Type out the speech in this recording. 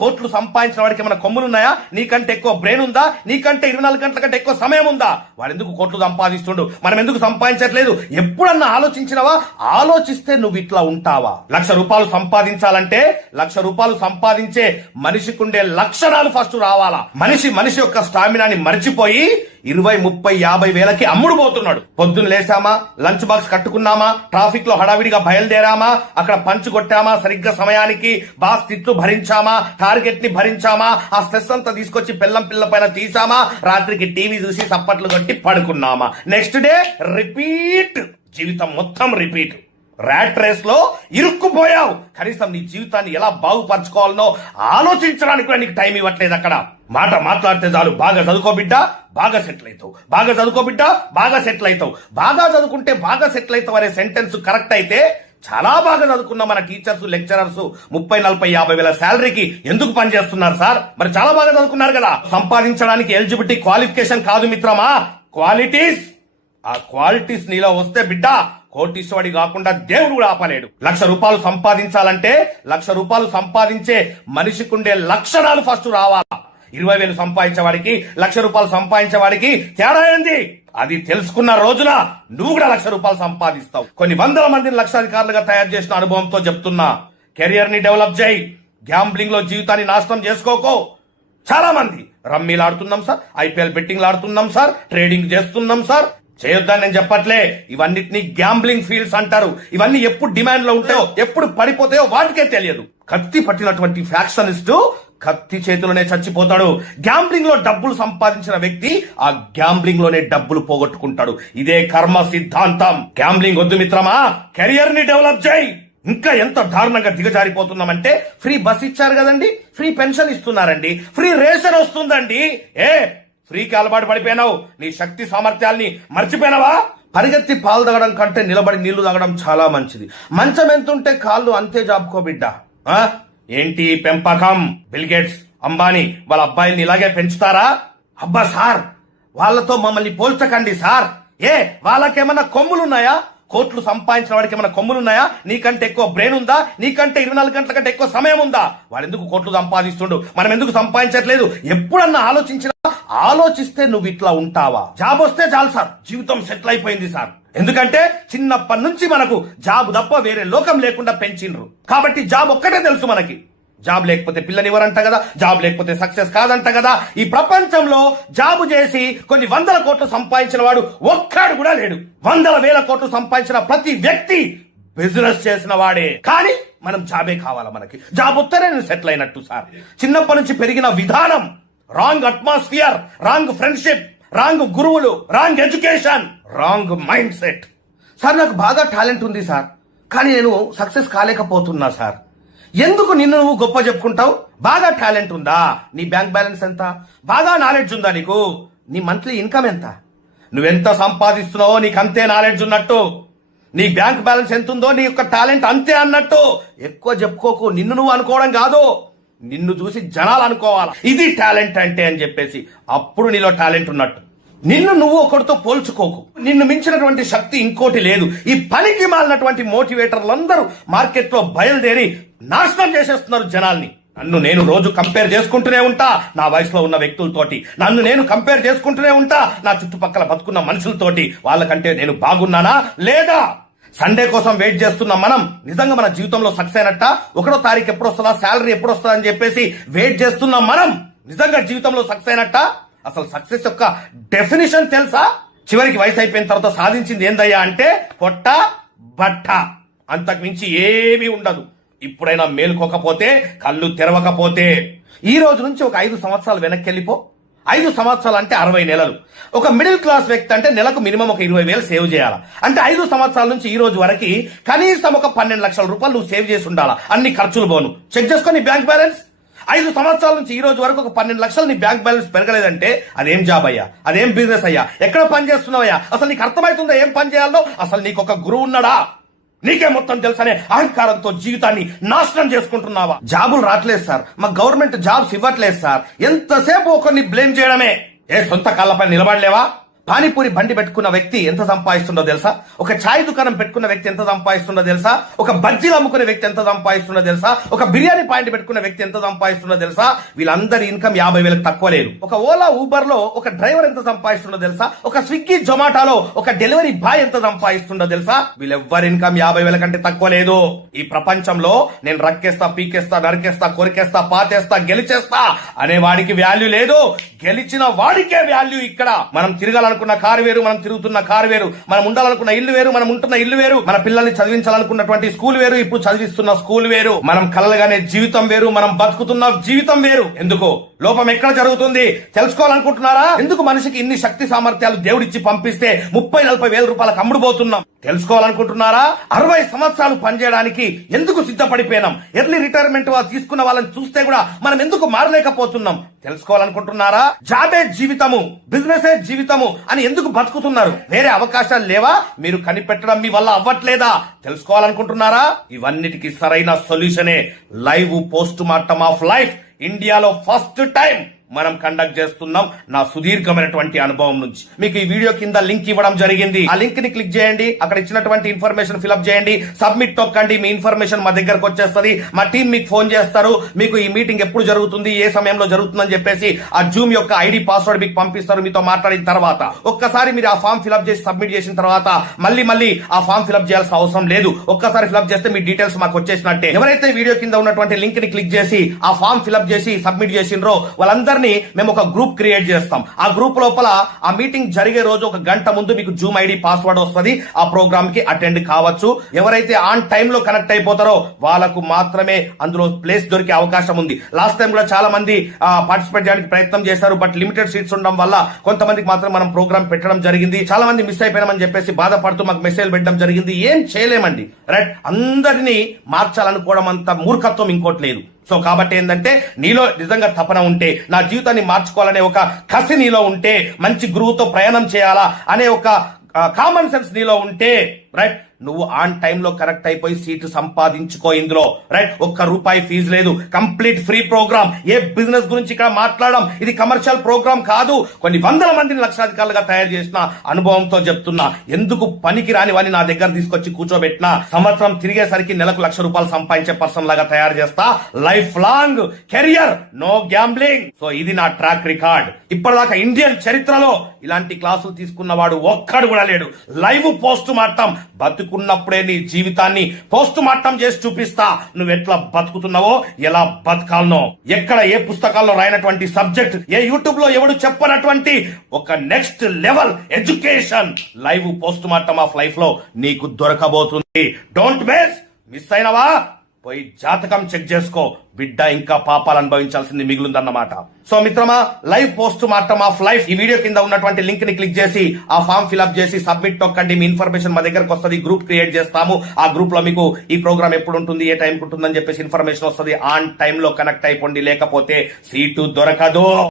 కోట్లు సంపాదించిన వాడికి ఏమైనా కొమ్ములున్నాయా? నీకంటే ఎక్కువ బ్రెయిన్ ఉందా? నీకంటే 24 గంటల కంటే ఎక్కువ సమయం ఉందా? వాడు ఎందుకు కోట్లు సంపాదిస్తుండు, మనం ఎందుకు సంపాదించట్లేదు? ఎప్పుడన్నా ఆలోచించినవా? ఆలోచిస్తే నువ్వు ఇట్లా ఉంటావా? ₹1,00,000 సంపాదించాలంటే ₹1,00,000 సంపాదించే మనిషికుండే లక్షణాలు ఫస్ట్ రావాలా. మనిషి యొక్క స్టామినాని మర్చిపోయి 20, 30, 50 వేలకి అమ్ముడు పోతున్నాడు. పొద్దున్న లేసామా, లంచ్ బాక్స్ కట్టుకున్నామా, ట్రాఫిక్ లో హడావిడిగా బయలుదేరామా, అక్కడ పంచ్ కొట్టామా, సరిగ్గా సమయానికి బాస్ తిట్లు భరించామా, టార్గెట్ ని భరించామా, ఆ స్ట్రెస్ అంతా తీసుకొచ్చి పిల్ల పైన తీసామా, రాత్రికి టీవీ చూసి సప్పట్లు కొట్టి పడుకున్నామా, నెక్స్ట్ డే రిపీట్. జీవితం మొత్తం రిపీట్. ర్యాట్ రేస్ లో ఇరుక్కుపోయావు. కనీసం నీ జీవితాన్ని ఎలా బాగుపరచుకోవాలనో ఆలోచించడానికి కూడా నీకు టైం ఇవ్వట్లేదు. అక్కడ మాట మాట్లాడితే చాలు, బాగా చదువుకో బిడ్డ, బాగా సెటిల్ అవుతావు, బాగా చదువుకో బిడ్డ, బాగా సెటిల్ అవుతావు, బాగా చదువుకుంటే బాగా సెటిల్ అవుతావు అనే సెంటెన్స్ కరెక్ట్ అయితే, చాలా బాగా చదువుకున్న మన టీచర్స్, లెక్చరర్స్ 30, 40, 50 వేల శాలరీకి ఎందుకు పనిచేస్తున్నారు సార్? మరి చాలా బాగా చదువుకున్నారు కదా. సంపాదించడానికి ఎలిజిబిలిటీ క్వాలిఫికేషన్ కాదు మిత్రమా, క్వాలిటీస్. ఆ క్వాలిటీస్ నీలో వస్తే బిడ్డ కోటీశ్వడి కాకుండా దేవుడు కూడా ఆపలేడు. ₹1,00,000 సంపాదించాలంటే ₹1,00,000 సంపాదించే మనిషికుండే లక్షణాలు ఫస్ట్ రావాలా. 20,000 సంపాదించే వాడికి, ₹1,00,000 సంపాదించే వాడికి తేడా ఏంది? అది తెలుసుకున్న రోజున నువ్వు కూడా ₹1,00,000 సంపాదిస్తావు. కొన్ని వందల మందిని లక్షాధికారులుగా తయారు చేసిన అనుభవంతో చెప్తున్నా, కెరియర్ ని డెవలప్ చేయి. గ్యాంబ్లింగ్ లో జీవితాన్ని నాశనం చేసుకోకో. చాలా మంది రమ్మీలు ఆడుతున్నాం సార్, IPL బెట్టింగ్లు ఆడుతున్నాం సార్, ట్రేడింగ్ చేస్తున్నాం సార్. చేయొద్దని నేను చెప్పట్లే, ఇవన్నిటిని గ్యాంబ్లింగ్ ఫీల్డ్స్ అంటారు. ఇవన్నీ ఎప్పుడు డిమాండ్ లో ఉంటాయో, ఎప్పుడు పడిపోతాయో వాటికే తెలియదు. కత్తి పట్టినటువంటి ఫ్యాక్షనిస్టు కత్తి చేతిలోనే చచ్చిపోతాడు. గ్యాంబ్లింగ్ లో డబ్బులు సంపాదించిన వ్యక్తి ఆ గ్యాంబ్లింగ్ లోనే డబ్బులు పోగొట్టుకుంటాడు. ఇదే కర్మ సిద్ధాంతం. గ్యాంబ్లింగ్ వద్దు మిత్రమా, కెరియర్ ని డెవలప్ చేయి. ఇంకా ఎంత దారుణంగా దిగజారిపోతున్నామంటే, ఫ్రీ బస్ ఇచ్చారు కదండి, ఫ్రీ పెన్షన్ ఇస్తున్నారండి, ఫ్రీ రేషన్ వస్తుందండి. ఫ్రీకి అలవాటు పడిపోయినావు. నీ శక్తి సామర్థ్యాల్ని మర్చిపోయినావా? పరిగెత్తి పాలు తాగడం కంటే నిలబడి నీళ్లు తాగడం చాలా మంచిది. మంచం ఎంతుంటే కాళ్ళు అంతే జాపుకో బిడ్డ. ఏంటి పెంపకం? బిల్ గేట్స్, అంబానీ వాళ్ళ అబ్బాయిల్ని ఇలాగే పెంచుతారా? అబ్బా సార్, వాళ్ళతో మమ్మల్ని పోల్చకండి సార్. వాళ్ళకేమన్నా కొమ్ములున్నాయా? కోట్లు సంపాదించిన వాడికి ఏమైనా కొమ్ములున్నాయా? నీకంటే ఎక్కువ బ్రెయిన్ ఉందా? నీకంటే 24 గంటల కంటే ఎక్కువ సమయం ఉందా? వాడు ఎందుకు కోట్లు సంపాదిస్తుండు, మనం ఎందుకు సంపాదించట్లేదు? ఎప్పుడన్నా ఆలోచిస్తే నువ్వు ఇట్లా ఉంటావా? జాబ్ వస్తే చాలు సార్, జీవితం సెటిల్ అయిపోయింది సార్. ఎందుకంటే చిన్నప్పటి నుంచి మనకు జాబ్ తప్ప వేరే లోకం లేకుండా పెంచిండ్రు. కాబట్టి జాబ్ ఒక్కటే తెలుసు మనకి. జాబ్ లేకపోతే పిల్లనివ్వరంట కదా, జాబ్ లేకపోతే సక్సెస్ కాదంట కదా. ఈ ప్రపంచంలో జాబు చేసి కొన్ని 100 కోట్లు సంపాదించిన వాడు ఒక్కడు కూడా లేడు. 100,000 కోట్లు సంపాదించిన ప్రతి వ్యక్తి బిజినెస్ చేసిన వాడే. కానీ మనం జాబే కావాలా? మనకి జాబ్ వస్తేనే నేను సెటిల్ అయినట్టు సార్. చిన్నప్పటి నుంచి పెరిగిన విధానం, wrong atmosphere, wrong friendship, wrong గురువులు, wrong education, wrong mindset. Sir నాకు బాగా టాలెంట్ ఉంది సార్, కానీ నేను సక్సెస్ కాలేకపోతున్నా సార్. ఎందుకు నిన్ను నువ్వు గొప్ప చెప్పుకుంటావు? బాగా టాలెంట్ ఉందా? నీ బ్యాంక్ బ్యాలెన్స్ ఎంత? బాగా నాలెడ్జ్ ఉందా నీకు? నీ మంత్లీ ఇన్కమ్ ఎంత? నువ్వెంత సంపాదిస్తున్నావో నీకు అంతే నాలెడ్జ్ ఉన్నట్టు. నీ బ్యాంక్ బ్యాలెన్స్ ఎంత ఉందో నీ యొక్క టాలెంట్ అంతే అన్నట్టు. ఎక్కువ చెప్పుకోకు. నిన్ను నువ్వు అనుకోవడం కాదు, నిన్ను చూసి జనాలు అనుకోవాలా ఇది టాలెంట్ అంటే అని చెప్పేసి. అప్పుడు నీలో టాలెంట్ ఉన్నట్టు. నిన్ను నువ్వు ఒకరితో పోల్చుకోకు. నిన్ను మించినటువంటి శక్తి ఇంకోటి లేదు. ఈ పనికి మాలినటువంటి మోటివేటర్లందరూ మార్కెట్ లో బయలుదేరి నాశనం చేసేస్తున్నారు జనాల్ని. నన్ను నేను రోజు కంపేర్ చేసుకుంటూనే ఉంటా నా వయసులో ఉన్న వ్యక్తులతోటి. నన్ను నేను కంపేర్ చేసుకుంటూనే ఉంటా నా చుట్టుపక్కల బతుకున్న మనుషులతోటి. వాళ్ళకంటే నేను బాగున్నానా లేదా? సండే కోసం వెయిట్ చేస్తున్నాం మనం. నిజంగా మన జీవితంలో సక్సెస్ అయినట్ట? 1వ తారీఖు ఎప్పుడు వస్తుందా, శాలరీ ఎప్పుడు వస్తుందా అని చెప్పేసి వెయిట్ చేస్తున్నాం మనం. నిజంగా జీవితంలో సక్సెస్ అయినట్ట? అసలు సక్సెస్ యొక్క డెఫినేషన్ తెలుసా? చివరికి వయసు అయిపోయిన తర్వాత సాధించింది ఏందయ్యా అంటే పొట్ట బట్ట, అంతకు మించి ఏమీ ఉండదు. ఇప్పుడైనా మేలుకోకపోతే, కళ్ళు తెరవకపోతే, ఈ రోజు నుంచి ఒక 5 సంవత్సరాలు వెనక్కి వెళ్ళిపో. 5 సంవత్సరాలు అంటే 60 నెలలు. ఒక మిడిల్ క్లాస్ వ్యక్తి అంటే నెలకు మినిమం ఒక 20,000 సేవ్ చేయాలా. అంటే 5 సంవత్సరాల నుంచి ఈ రోజు వరకు కనీసం ఒక 12 లక్షల రూపాయలు నువ్వు సేవ్ చేసి ఉండాలా. అన్ని ఖర్చులు పోను. చెక్ చేసుకో నీ బ్యాంక్ బ్యాలెన్స్. 5 సంవత్సరాల నుంచి ఈ రోజు వరకు ఒక 12 లక్షలు నీ బ్యాంక్ బ్యాలెన్స్ పెరగలేదంటే అదేం జాబ్ అయ్యా? అదేం బిజినెస్ అయ్యా? ఎక్కడ పని చేస్తున్నావయ్యా? అసలు నీకు అర్థమవుతుందా ఏం పని చేయాలో? అసలు నీకు ఒక గురువు ఉన్నాడా? నీకే మొత్తం తెలుసనే అహంకారంతో జీవితాన్ని నాశనం చేసుకుంటున్నావా? జాబులు రావట్లేదు సార్, మా గవర్నమెంట్ జాబ్స్ ఇవ్వట్లేదు సార్. ఎంతసేపు ఒకరిని బ్లేమ్ చేయడమే. సొంత కాళ్ళపై నిలబడలేవా? పానీపూరి బండి పెట్టుకున్న వ్యక్తి ఎంత సంపాదిస్తుందో తెలుసా? ఒక ఛాయ్ దుకాణం పెట్టుకున్న వ్యక్తి ఎంత సంపాదిస్తుందో తెలుసా? ఒక బజ్జీలు అమ్ముకునే వ్యక్తి ఎంత సంపాదిస్తుందో తెలుసా? ఒక బిర్యానీ పాయింట్ పెట్టుకున్న వ్యక్తి ఎంత సంపాదిస్తుందో తెలుసా? వీళ్ళందరి ఇన్కమ్ 50,000 తక్కువ లేదు. ఒక ఓలా ఊబర్ లో ఒక డ్రైవర్ ఎంత సంపాదిస్తుందో తెలుసా? ఒక స్విగ్గీ జొమాటోలో ఒక డెలివరీ బాయ్ ఎంత సంపాదిస్తుందో తెలుసా? వీళ్ళెవ్వరి ఇన్కమ్ 50,000 కంటే తక్కువ లేదు. ఈ ప్రపంచంలో నేను రక్కేస్తా, పీకేస్తా, నరికేస్తా, కొరికేస్తా, పాతేస్తా, గెలిచేస్తా అనే వాడికి వాల్యూ లేదు. గెలిచిన వాడికే వాల్యూ. ఇక్కడ మనం తిరగాలనుకున్న కారు వేరు, మనం తిరుగుతున్న కారు వేరు, మనం ఉండాలనుకున్న ఇల్లు వేరు, మనం ఉంటున్న ఇల్లు వేరు, మన పిల్లల్ని చదివించాలనుకున్నటువంటి స్కూల్ వేరు, ఇప్పుడు చదివిస్తున్న స్కూల్ వేరు, మనం కలలుగానే జీవితం వేరు, మనం బతుకుతున్న జీవితం వేరు. ఎందుకు లోపం ఎక్కడ జరుగుతుంది తెలుసుకోవాలనుకుంటున్నారా? ఎందుకు మనిషికి ఇన్ని శక్తి సామర్థ్యాలు దేవుడిచ్చి పంపిస్తే 30-40 వేల రూపాయలకు అమ్ముడుపోతున్నాం తెలుసుకోవాలనుకుంటున్నారా? 60 సంవత్సరాలు పనిచేయడానికి ఎందుకు సిద్ధపడిపోయినాం? ఎర్లీ రిటైర్మెంట్ తీసుకున్న వాళ్ళని చూస్తే కూడా మనం ఎందుకు మారలేకపోతున్నాం తెలుసుకోవాలనుకుంటున్నారా? జాబే జీవితము, బిజినెస్ జీవితము అని ఎందుకు బతుకుతున్నారు? వేరే అవకాశాలు లేవా? మీరు కనిపెట్టడం మీ వల్ల అవ్వట్లేదా తెలుసుకోవాలనుకుంటున్నారా? ఇవన్నిటికీ సరైన సొల్యూషనే live post mortem of life. ఇండియాలో ఫస్ట్ టైం మనం కండక్ట్ చేస్తున్నాం. నా సుదీర్ఘమైనటువంటి అనుభవం నుంచి మీకు ఈ వీడియో కింద లింక్ ఇవ్వడం జరిగింది. ఆ లింక్ ని క్లిక్ చేయండి, అక్కడ ఇచ్చినటువంటి ఇన్ఫర్మేషన్ ఫిల్అప్ చేయండి, సబ్మిట్ తొక్కండి, మీ ఇన్ఫర్మేషన్ మా దగ్గరకు వచ్చేస్తుంది. మా టీం మీకు ఫోన్ చేస్తారు, మీకు ఈ మీటింగ్ ఎప్పుడు జరుగుతుంది, ఏ సమయంలో జరుగుతుందని చెప్పేసి ఆ జూమ్ యొక్క ఐడి పాస్వర్డ్ మీకు పంపిస్తారు. మీతో మాట్లాడిన తర్వాత ఒక్కసారి మీరు ఆ ఫామ్ ఫిల్అప్ చేసి సబ్మిట్ చేసిన తర్వాత మళ్ళీ ఆ ఫామ్ ఫిల్అప్ చేయాల్సిన అవసరం లేదు. ఒక్కసారి ఫిల్అప్ చేస్తే మీ డీటెయిల్స్ మాకు వచ్చేసినట్టే. ఎవరైతే వీడియో కింద ఉన్నటువంటి లింక్ ని క్లిక్ చేసి ఆ ఫామ్ ఫిల్అప్ చేసి సబ్మిట్ చేసిండ్రో వాళ్ళందరూ మేము ఒక గ్రూప్ క్రియేట్ చేస్తాం. ఆ గ్రూప్ లోపల ఆ మీటింగ్ జరిగే రోజు 1 గంట ముందు మీకు జూమ్ ఐడి పాస్వర్డ్ వస్తుంది. ఆ ప్రోగ్రామ్ కి అటెండ్ కావచ్చు. ఎవరైతే ఆన్ టైమ్ లో కనెక్ట్ అయిపోతారో వాళ్ళకు మాత్రమే అందులో ప్లేస్ దొరికే అవకాశం ఉంది. లాస్ట్ టైం కూడా చాలా మంది పార్టిసిపేట్ చేయడానికి ప్రయత్నం చేశారు, బట్ లిమిటెడ్ సీట్స్ ఉండడం వల్ల కొంతమందికి మాత్రం మనం ప్రోగ్రామ్ పెట్టడం జరిగింది. చాలా మంది మిస్ అయిపోయినామని చెప్పేసి బాధపడుతూ మాకు మెసేజ్ పెట్టడం జరిగింది. ఏం చేయలేమండి, రైట్? అందరినీ మార్చాలనుకోవడం అంత మూర్ఖత్వం ఇంకోటి లేదు. సో కాబట్టి ఏంటంటే నీలో నిజంగా తపన ఉంటే, నా జీవితాన్ని మార్చుకోవాలనే ఒక కసి నీలో ఉంటే, మంచి గురువుతో ప్రయాణం చేయాలా అనే ఒక కామన్ సెన్స్ నీలో ఉంటే, రైట్, నువ్వు ఆన్ టైమ్ లో కరెక్ట్ అయిపోయి సీటు సంపాదించుకో ఇందులో, రైట్? ₹1 ఫీజు లేదు, కంప్లీట్ ఫ్రీ ప్రోగ్రామ్. ఏ బిజినెస్ గురించి ఇక్కడ మాట్లాడడం, ఇది కమర్షియల్ ప్రోగ్రామ్ కాదు. కొన్ని వందల మందిని లక్షాధికారులుగా తయారు చేసిన అనుభవంతో చెప్తున్నా. ఎందుకు పనికి రాని వాడిని నా దగ్గర తీసుకొచ్చి కూర్చోబెట్టినా సంవత్సరం తిరిగేసరికి నెలకు ₹1,00,000 సంపాదించే పర్సన్ లాగా తయారు చేస్తా. Life long career, no gambling. So ఇది నా ట్రాక్ రికార్డ్. ఇప్పటిదాకా ఇండియన్ చరిత్రలో ఇలాంటి క్లాసులు తీసుకున్నవాడు ఒక్కడు కూడా లేడు. లైవ్ పోస్ట్ మార్టం, బతుకున్నప్పుడే నీ జీవితాన్ని పోస్ట్ మార్టం చేసి చూపిస్తా. నువ్వు ఎట్లా బతుకుతున్నావో, ఎలా బతకాలనో, ఎక్కడ ఏ పుస్తకాల్లో రాయనటువంటి సబ్జెక్ట్, ఏ యూట్యూబ్ లో ఎవడు చెప్పనటువంటి ఒక next level education live post mortem of life లో నీకు దొరకబోతుంది. Don't miss అయినవా? పోయి జాతకం చెక్ చేసుకో, బిడ్డ ఇంకా పాపాలు అనుభవించాల్సింది మిగులుందన్నమాట. సో మిత్రమా, live post mortem of life ఈ వీడియో కింద ఉన్నటువంటి లింక్ ని క్లిక్ చేసి ఆ ఫామ్ ఫిల్అప్ చేసి సబ్మిట్ తొక్కండి. మీ ఇన్ఫర్మేషన్ మా దగ్గరకు వస్తుంది. గ్రూప్ క్రియేట్ చేస్తాము. ఆ గ్రూప్ లో మీకు ఈ ప్రోగ్రామ్ ఎప్పుడు ఉంటుంది, ఏ టైం ఉంటుందని చెప్పేసి ఇన్ఫర్మేషన్ వస్తుంది. ఆన్ టైమ్ లో కనెక్ట్ అయిపోండి, లేకపోతే సీటు దొరకదు.